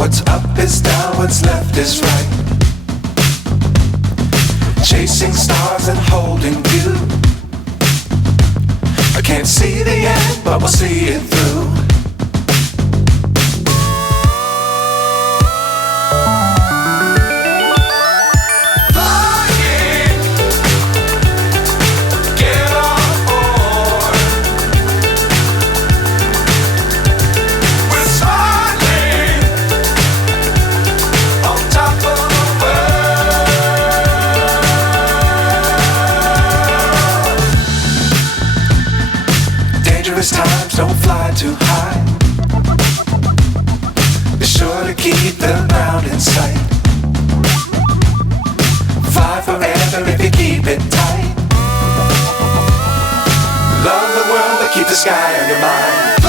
What's up is down, what's left is right. Chasing stars and holding you. I can't see the end, but we'll see it through. Dangerous times, don't fly too high. Be sure to keep the ground in sight. Fly forever if you keep it tight. Love the world, but keep the sky on your mind.